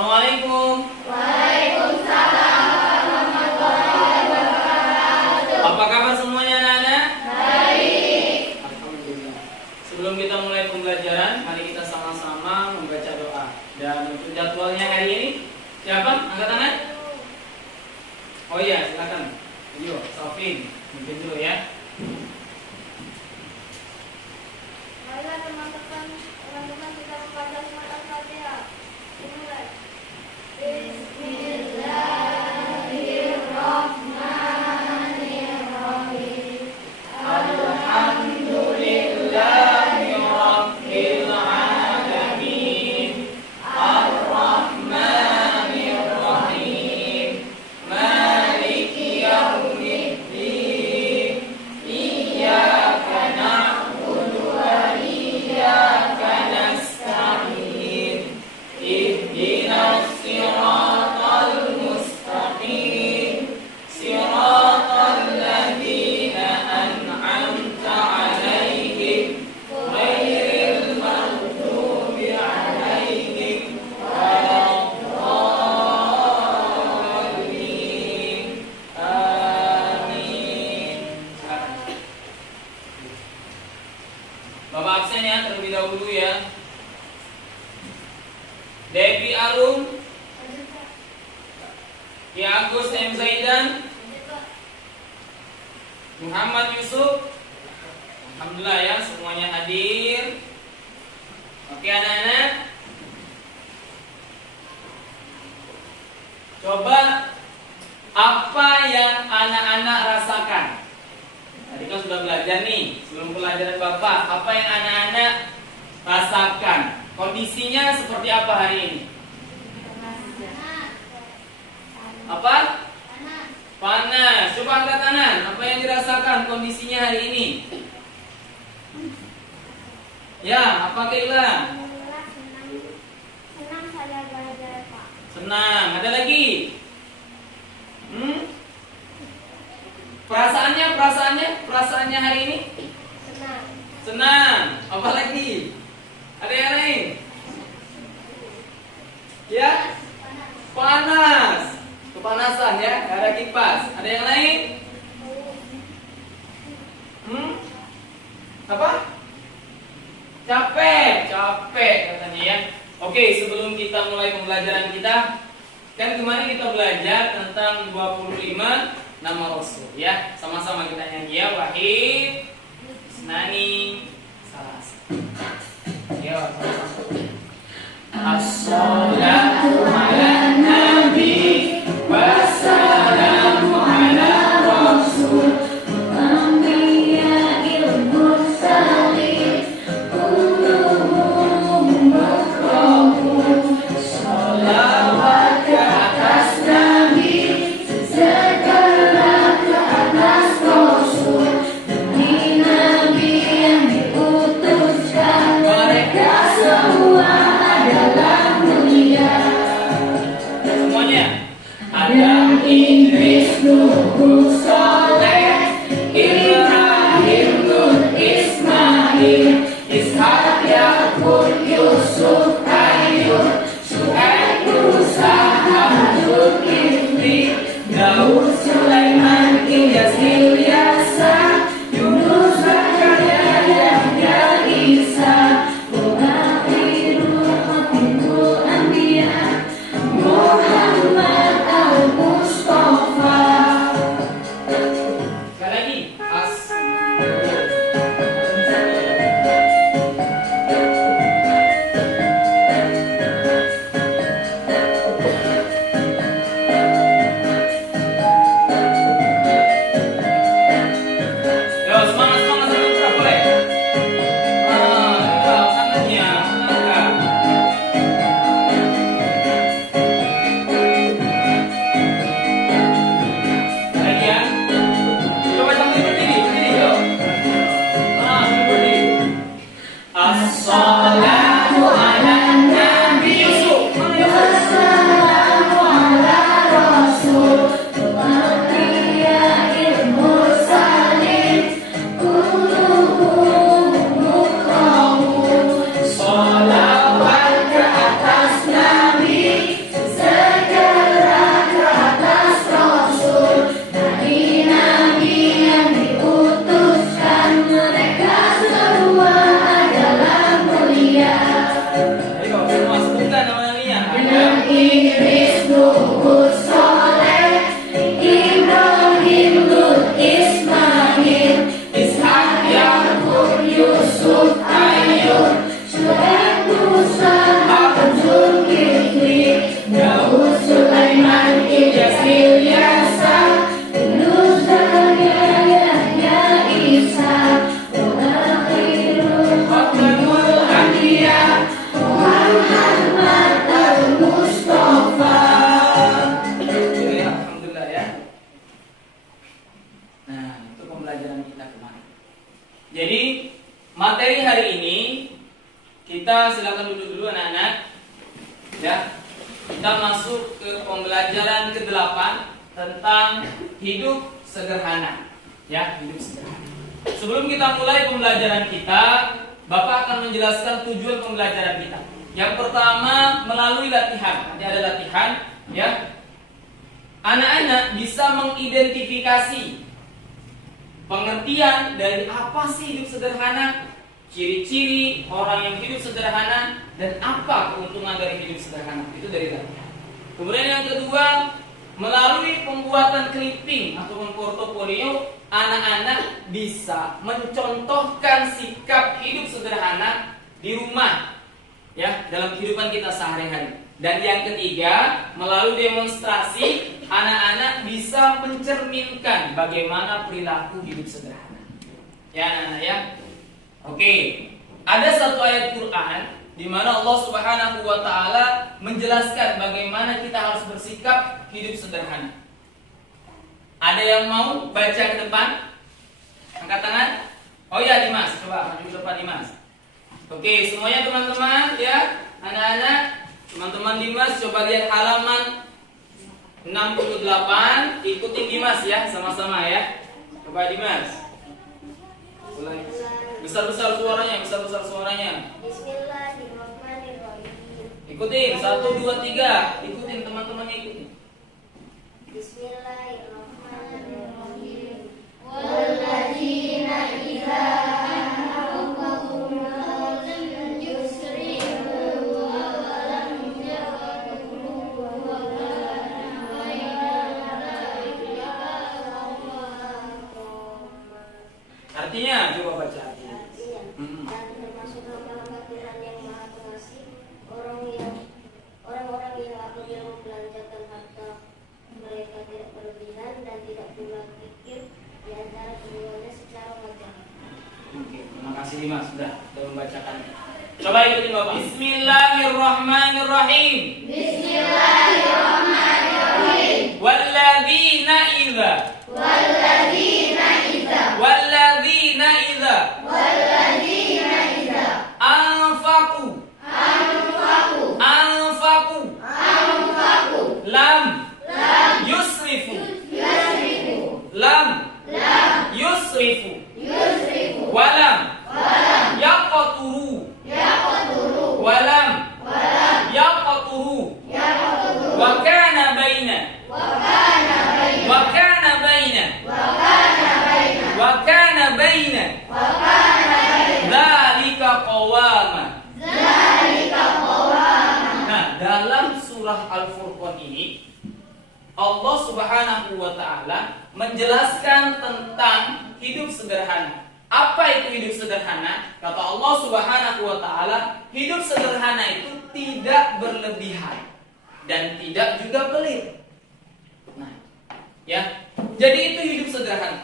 Assalamualaikum. Waalaikumsalam warahmatullahi wabarakatuh. Apa kabar semuanya anak-anak? Baik. Alhamdulillah. Sebelum kita mulai pembelajaran, mari kita sama-sama membaca doa. Dan untuk jadwalnya hari ini, siapa? Angkat tangan. Oh iya, silakan. Ayo, Sofin, mungkin dulu ya. Marilah teman-teman kita membaca surat Al-Fatihah. Dimulai. Bismillahirrahmanirrahim. Alhamdulillahi Rabbil Alamin. Ar-Rahmanir Rahim. Maliki Yaumiddin. Iyyaka na'budu wa iyyaka nasta'in. Ihdinas siratal mustaqim. Siratal ladzina an'amta 'alaihim ghairil maghdubi 'alaihim waladdallin. Amin. Bapak absen ya terlebih dahulu ya. Devi Arum, Ki Agus M. Zaidan, Muhammad Yusuf. Alhamdulillah ya semuanya hadir. Oke anak-anak, coba apa yang anak-anak rasakan? Tadi kan sudah belajar nih sebelum pelajaran Bapak. Apa yang anak-anak rasakan? Kondisinya seperti apa hari ini? Apa? Panas. Coba angkat tangan. Apa yang dirasakan kondisinya hari ini? Ya, apa Keila? Senang saya belajar, Pak. Senang. Ada lagi? Perasaannya hari ini? Senang. Senang. Apa lagi? Ada yang lain? Ya? Panas. Kepanasan ya, gak ada kipas. Ada yang lain? Apa? Capek katanya ya. Oke, sebelum kita mulai pembelajaran kita, kan kemarin kita belajar tentang 25 nama Rasul ya. Sama-sama kita nyanyi ya. Wahid, Isnani, Salas. Yo, sama-sama. As-salatu ala nabi wassalamu ala rasul Anbiya'il mursalin kulluhum makrahum sholawat ke atas nabi segala ke atas rasul demi nabi yang diutuskan mereka semua adalah Idris Nuhud Soleh, Ibrahim Lut Ismail, Ishak Yakub Yusuf Ayub, Syuaib Musa Harun Zulkifli, Daud Sulaiman Ilyas Ilyasa, Yunus Zakaria Yahya Isa, wa akhirul khatamul anbiya Muhammad al-Mustafa. Oke, alhamdulillah ya. Nah, itu pembelajaran kita kemarin. Jadi materi hari ini kita silakan duduk dulu anak-anak. Ya. Kita masuk ke pembelajaran ke-8 tentang hidup sederhana. Ya, hidup sederhana. Sebelum kita mulai pembelajaran kita, Bapak akan menjelaskan tujuan pembelajaran kita. Yang pertama, melalui latihan. Nanti ada latihan, ya. Anak-anak bisa mengidentifikasi pengertian dari apa sih hidup sederhana, ciri-ciri orang yang hidup sederhana, dan apa keuntungan dari hidup sederhana. Itu dari latihan. Kemudian yang kedua, melalui pembuatan clipping ataupun portofolio, anak-anak bisa mencontohkan sikap hidup sederhana di rumah, ya, dalam kehidupan kita sehari-hari. Dan yang ketiga, melalui demonstrasi, anak-anak bisa mencerminkan bagaimana perilaku hidup sederhana. Ya, anak-anak ya. Oke, ada satu ayat Quran di mana Allah Subhanahu wa taala menjelaskan bagaimana kita harus bersikap hidup sederhana. Ada yang mau baca ke depan? Angkat tangan. Oh ya, Dimas, coba maju ke depan Dimas. Oke, semuanya teman-teman ya, anak-anak, teman-teman Dimas coba lihat halaman 68, ikutin Dimas ya, sama-sama ya. Coba Dimas. Mulai. Besar-besar suaranya, besar-besar suaranya. Bismillahirrahmanirrahim. Ikutin, 1, 2, 3. Ikutin, teman-temannya ikutin. Bismillahirrahmanirrahim. Walladzina idza anfaqu lam yusrifu wa lam yaqturu wa kana baina dzalika Artinya, coba baca artinya. Dan termasuk hamba-hamba Tuhan yang Maha Pengasih, orang-orang yang apabila membelanjakan harta mereka tidak berlebihan dan tidak pula pikir di antara keduanya secara wajar. Oke, terima kasih Dimas sudah membacakan. Coba ikutin Bapak. Bismillahirrahmanirrahim. Bismillahirrahmanirrahim. Walladzina idza Walladzina idza Walladzina idza Walladzina idza anfaqu lam yusrifu walam yaqturu wa kana baina dzalika qawama. Nah, dalam surah Al-Furqan ini Allah Subhanahu wa taala menjelaskan tentang hidup sederhana. Apa itu hidup sederhana? Kata Allah Subhanahu wa taala, hidup sederhana itu tidak berlebihan dan tidak juga pelit. Nah, ya. Jadi itu hidup sederhana.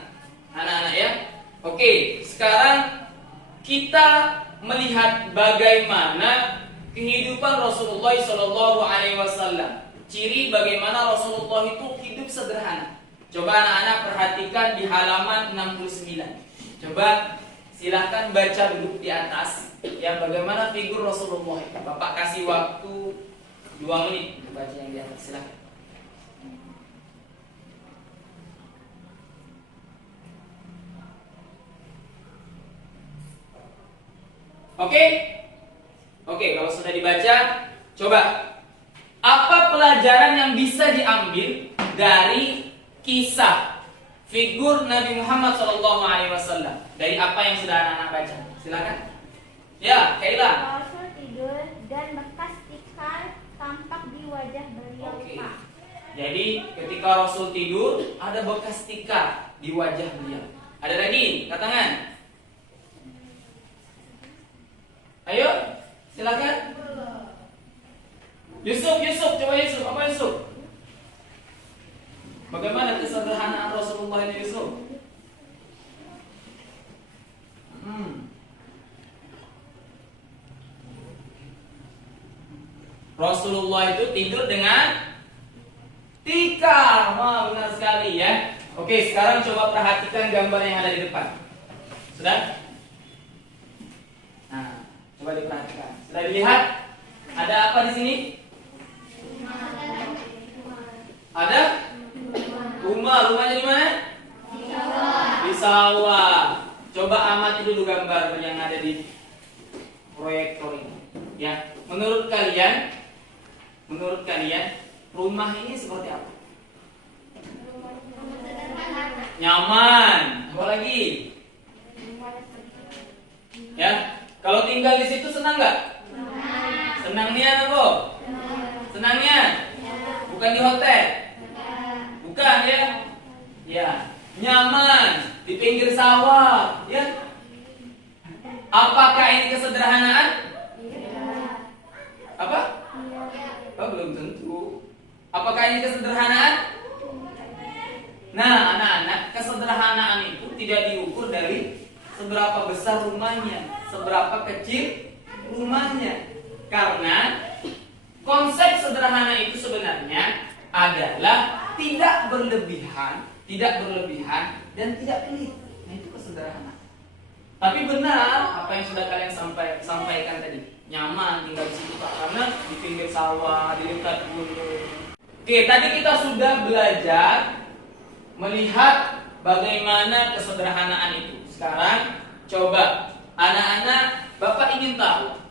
Anak-anak ya. Oke, sekarang kita melihat bagaimana kehidupan Rasulullah SAW. Ciri bagaimana Rasulullah itu hidup sederhana. Coba anak-anak perhatikan di halaman 69. Coba silahkan baca duduk di atas. Ya, bagaimana figur Rasulullah. Bapak kasih waktu 2 menit untuk baca yang di atas. Silahkan. Oke, kalau sudah dibaca, coba apa pelajaran yang bisa diambil dari kisah figur Nabi Muhammad SAW dari apa yang sudah anak-anak baca? Silakan. Ya, Kaila. Rasul tidur dan bekas tikar tampak di wajah Jadi ketika Rasul tidur ada bekas tikar di wajah beliau. Ada lagi, angkat tangan. Ayo, silakan. Yusuf, coba Yusuf, apa Yusuf? Bagaimana kesederhanaan Rasulullah ini Yusuf? Rasulullah itu tidur dengan tikar. Wah, benar sekali ya. Oke, sekarang coba perhatikan gambar yang ada di depan. Sudah? Nah, coba diperhatikan. Sudah dilihat? Ada apa di sini? Ada? Rumah. Rumahnya di mana? Di sawah. Coba amati dulu gambar yang ada di proyektor ini. Ya, menurut kalian rumah ini seperti apa? Nyaman. Apa lagi? Ya, kalau tinggal di situ senang nggak? Senangnya apa? Senangnya? Bukan di hotel? Bukan ya? Ya, nyaman di pinggir sawah. Ya. Apakah ini kesederhanaan? Apa? Oh, belum tentu. Apakah ini kesederhanaan? Nah, anak-anak, kesederhanaan itu tidak diukur dari seberapa besar rumahnya, seberapa kecil rumahnya. Karena konsep sederhana itu sebenarnya adalah tidak berlebihan dan tidak pelit. Nah, itu kesederhanaan. Tapi benar apa yang sudah kalian sampaikan tadi. Nyaman tinggal di situ Pak, karena di pinggir sawah, di dekat gunung. Oke, tadi kita sudah belajar melihat bagaimana kesederhanaan itu. Sekarang coba anak-anak, Bapak ingin tahu.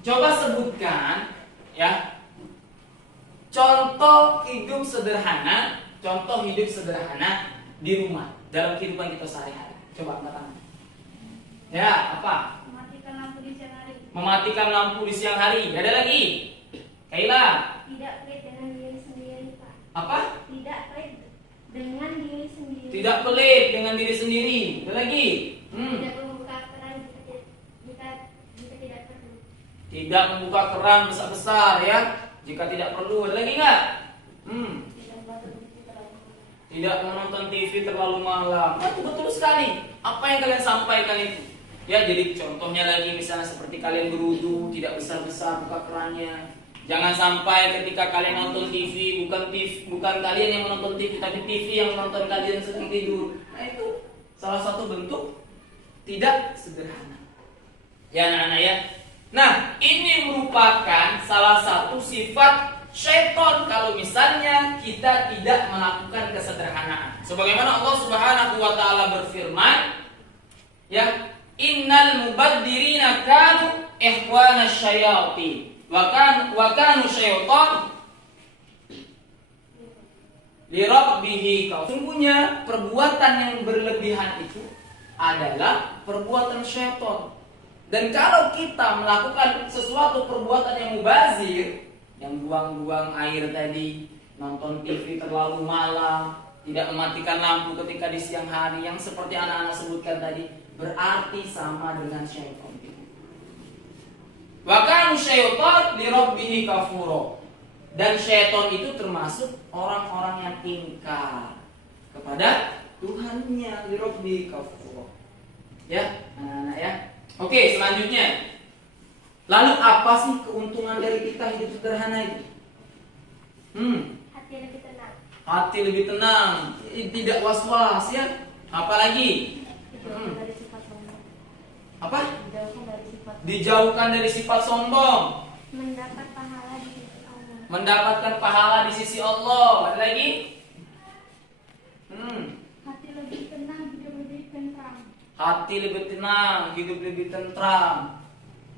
Coba sebutkan ya contoh hidup sederhana di rumah dalam kehidupan kita sehari-hari. Coba angkat. Ya, apa? Mematikan lampu di siang hari. Mematikan lampu di siang hari. Ada lagi? Kaila. Tidak pelit dengan diri sendiri, Pak. Apa? Tidak pelit dengan diri sendiri. Tidak pelit dengan diri sendiri. Ada lagi? Tidak membuka keran jika tidak perlu. Tidak membuka keran besar-besar ya, jika tidak perlu. Ada lagi nggak? Tidak menonton TV terlalu malam. Betul sekali. Apa yang kalian sampaikan itu? Ya, jadi contohnya lagi misalnya seperti kalian berwudu, tidak besar-besar buka kerannya. Jangan sampai ketika kalian nonton TV, bukan kalian yang menonton TV, tapi TV yang menonton kalian sedang tidur. Nah, itu salah satu bentuk tidak sederhana. Ya, anak-anak ya. Nah, ini merupakan salah satu sifat syaitan kalau misalnya kita tidak melakukan kesederhanaan. Sebagaimana Allah Subhanahu wa taala berfirman, ya, innal mubadzirina kanu ikhwana syayatin wa kanu syaitan li rabbihi. Sungguhnya perbuatan yang berlebihan itu adalah perbuatan syaitan. Dan kalau kita melakukan sesuatu perbuatan yang mubazir, yang buang-buang air tadi, nonton TV terlalu malam, tidak mematikan lampu ketika di siang hari, yang seperti anak-anak sebutkan tadi, berarti sama dengan syaitan itu. Wa kanu syaitan li rabbihi kafura. Dan syaitan itu termasuk orang-orang yang ingkar kepada Tuhannya, li rabbihi kafura. Ya, anak-anak ya. Oke, selanjutnya. Lalu apa sih keuntungan dari kita hidup sederhana itu? Hati lebih tenang. Hati lebih tenang, tidak was-was ya. Apalagi? Dijauhkan dari sifat sombong. Apa? Dijauhkan dari sifat. Dijauhkan dari sifat sombong. Mendapat pahala di sisi Allah. Mendapatkan pahala di sisi Allah. Ada lagi? Hati lebih tenang, hidup lebih tentram. Hati lebih tenang, hidup lebih tentram.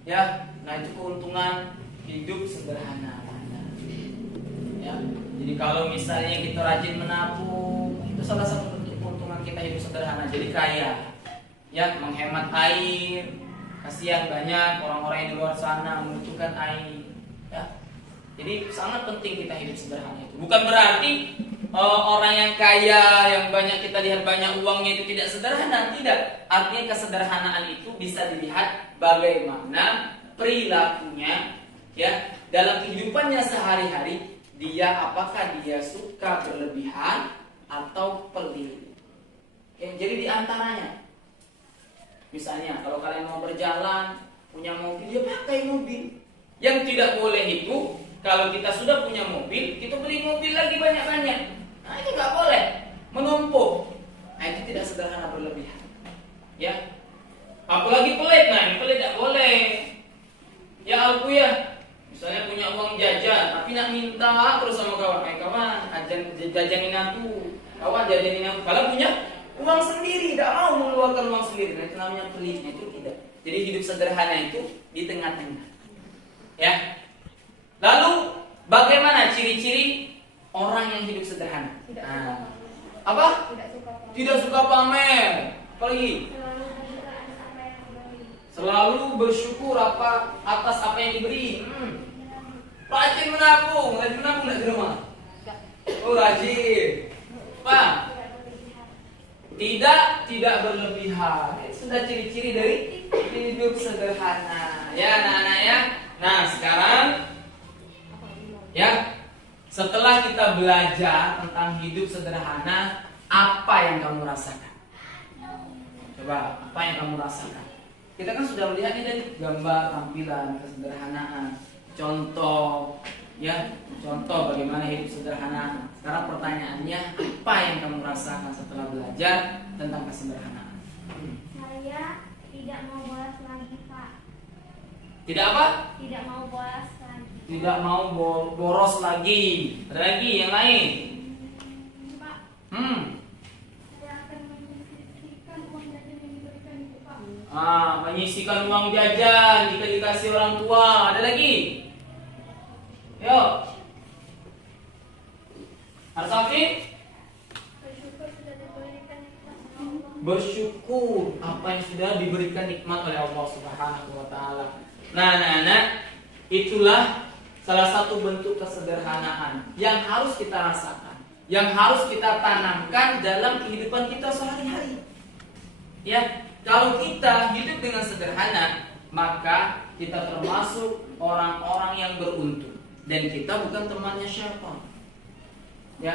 Ya, nah itu keuntungan hidup sederhana. Ya, jadi kalau misalnya kita rajin menabung, itu salah satu bentuk keuntungan kita hidup sederhana. Jadi kaya, ya, menghemat air. Kasihan banyak orang-orang yang di luar sana membutuhkan air. Ya, jadi Jadi sangat penting kita hidup sederhana itu. Bukan berarti orang yang kaya, yang banyak kita lihat banyak uangnya itu tidak sederhana, tidak. Artinya kesederhanaan itu bisa dilihat bagaimana perilakunya ya dalam kehidupannya sehari-hari. Dia apakah dia suka berlebihan atau pelit. Ya, jadi di antaranya, misalnya kalau kalian mau berjalan punya mobil, ya pakai mobil. Yang tidak boleh itu kalau kita sudah punya mobil, kita beli mobil lagi banyak-banyak. Nah itu nggak boleh, menumpuk. Nah itu tidak sederhana berlebihan. Ya, apalagi pelit, nah ini pelit tidak boleh. Ya aku ya, misalnya punya uang jajan, tapi nak minta terus sama kawan. Kawan, jajanin aku, kawan jajanin aku. Kalau punya uang sendiri, tidak mau mengeluarkan uang sendiri. Nah itu namanya pelit, nah, itu tidak. Jadi hidup sederhana itu di tengah-tengah. Ya. Lalu bagaimana ciri-ciri orang yang hidup sederhana? Nah, apa? Tidak suka pamer. Apalagi? Selalu bersyukur atas apa yang diberi. Rajin menabung nggak di rumah? Oh rajin. Pak? Tidak berlebihan. Itu sudah ciri-ciri dari hidup sederhana. Ya anak-anak ya. Nah sekarang ya setelah kita belajar tentang hidup sederhana, apa yang kamu rasakan? Coba apa yang kamu rasakan? Kita kan sudah melihat ini dari gambar tampilan kesederhanaan, contoh ya, contoh bagaimana hidup sederhana. Sekarang pertanyaannya, apa yang kamu rasakan setelah belajar tentang kesederhanaan? Saya tidak mau bolos lagi, Pak. Tidak apa? Tidak mau bolos lagi. Tidak mau boros lagi. Ada lagi yang lain? Pak, saya akan menyisihkan uang jajan yang diberikan Ibu, Pak. Menyisihkan uang jajan jika dikasih orang tua. Ada lagi? Yuk. Arsafi? Bersyukur sudah diberikan nikmat Allah. Bersyukur apa yang sudah diberikan nikmat oleh Allah Subhanahu wa taala. Nah, anak-anak, itulah salah satu bentuk kesederhanaan yang harus kita rasakan, yang harus kita tanamkan dalam kehidupan kita sehari-hari. Ya, kalau kita hidup dengan sederhana, maka kita termasuk orang-orang yang beruntung dan kita bukan temannya syaitan. Ya.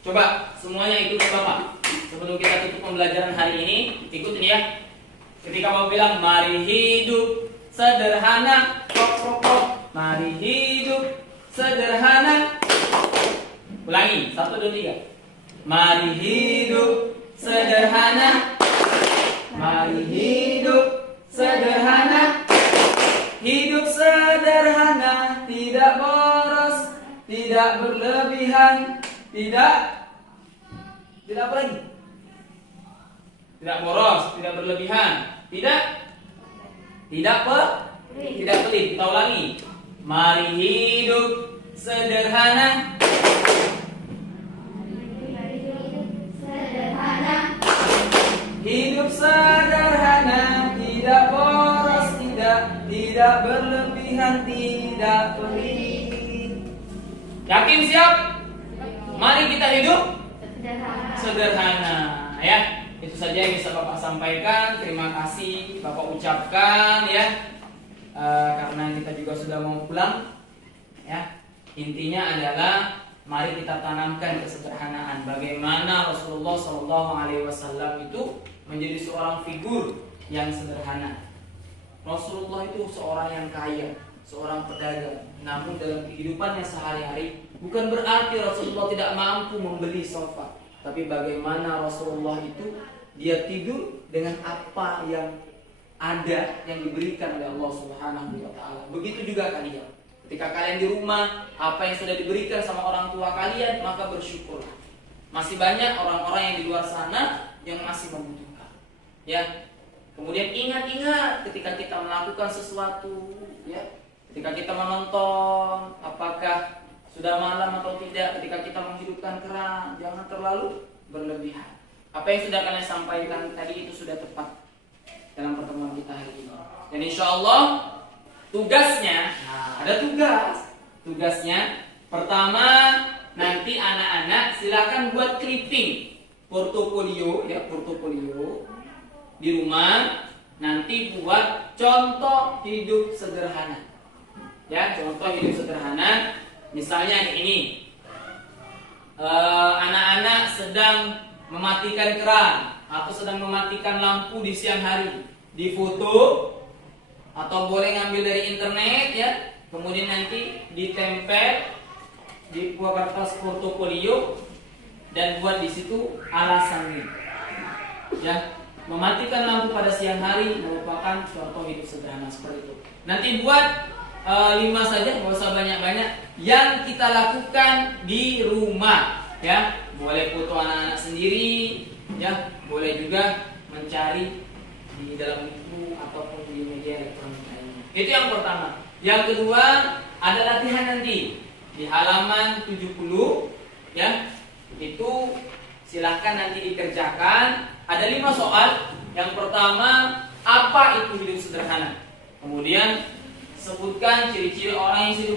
Coba semuanya ikuti Bapak. Sebelum kita tutup pembelajaran hari ini, ikutin ya. Ketika mau bilang mari hidup sederhana, mari hidup sederhana. Ulangi, 1, 2, 3. Mari hidup sederhana, mari hidup sederhana. Hidup sederhana, tidak boros, tidak berlebihan, tidak apa lagi? Tidak boros, tidak berlebihan, tidak pelit. Kita ulangi. Mari hidup sederhana. Hidup sederhana, tidak boros, tidak berlebihan, tidak pelit. Yakin siap? Mari kita hidup sederhana ya. Itu saja yang bisa Bapak sampaikan. Terima kasih Bapak ucapkan ya. Karena kita juga sudah mau pulang ya. Intinya adalah mari kita tanamkan kesederhanaan. Bagaimana Rasulullah SAW itu menjadi seorang figur yang sederhana. Rasulullah itu seorang yang kaya, seorang pedagang. Namun dalam kehidupannya sehari-hari bukan berarti Rasulullah tidak mampu membeli sofa, tapi bagaimana Rasulullah itu dia tidur dengan apa yang ada yang diberikan oleh Allah Subhanahu wa taala. Begitu juga kalian. Ketika kalian di rumah, apa yang sudah diberikan sama orang tua kalian, maka bersyukurlah. Masih banyak orang-orang yang di luar sana yang masih membutuhkan. Ya. Kemudian ingat-ingat ketika kita melakukan sesuatu, ya. Ketika kita menonton, apakah sudah malam atau tidak, ketika kita menghidupkan keran, jangan terlalu berlebihan. Apa yang sudah kalian sampaikan tadi itu sudah tepat dalam pertemuan kita hari ini. Dan insya Allah tugasnya, ada tugas. tugasnya. Pertama, nanti anak-anak silakan buat clipping portofolio ya, portofolio di rumah. Nanti buat contoh hidup sederhana. Ya, contoh hidup sederhana. Misalnya kayak ini. Anak-anak sedang mematikan keran atau sedang mematikan lampu di siang hari. Difoto atau boleh ngambil dari internet ya. Kemudian nanti ditempel di buah kertas portofolio dan buat di situ alasannya. Ya, mematikan lampu pada siang hari merupakan contoh hidup sederhana seperti itu. Nanti buat 5 saja, nggak usah banyak-banyak. Yang kita lakukan di rumah, ya, boleh foto anak-anak sendiri, ya, boleh juga mencari di dalam buku ataupun di media elektronik lainnya. Itu yang pertama. Yang kedua, ada latihan nanti di halaman 70, ya. Itu silahkan nanti dikerjakan. Ada 5 soal. Yang pertama, apa itu hidup sederhana? Kemudian sebutkan ciri-ciri orang yang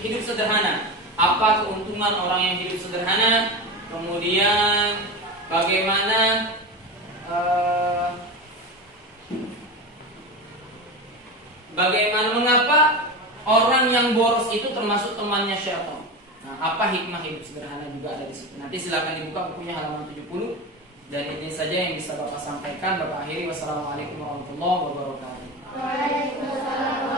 hidup sederhana. Apa keuntungan orang yang hidup sederhana? Kemudian bagaimana mengapa orang yang boros itu termasuk temannya syaitan. Nah, apa hikmah hidup sederhana juga ada di situ. Nanti silakan dibuka bukunya halaman 70. Dan ini saja yang bisa Bapak sampaikan. Bapak akhiri. Wassalamualaikum warahmatullahi wabarakatuh. Waalaikumsalam.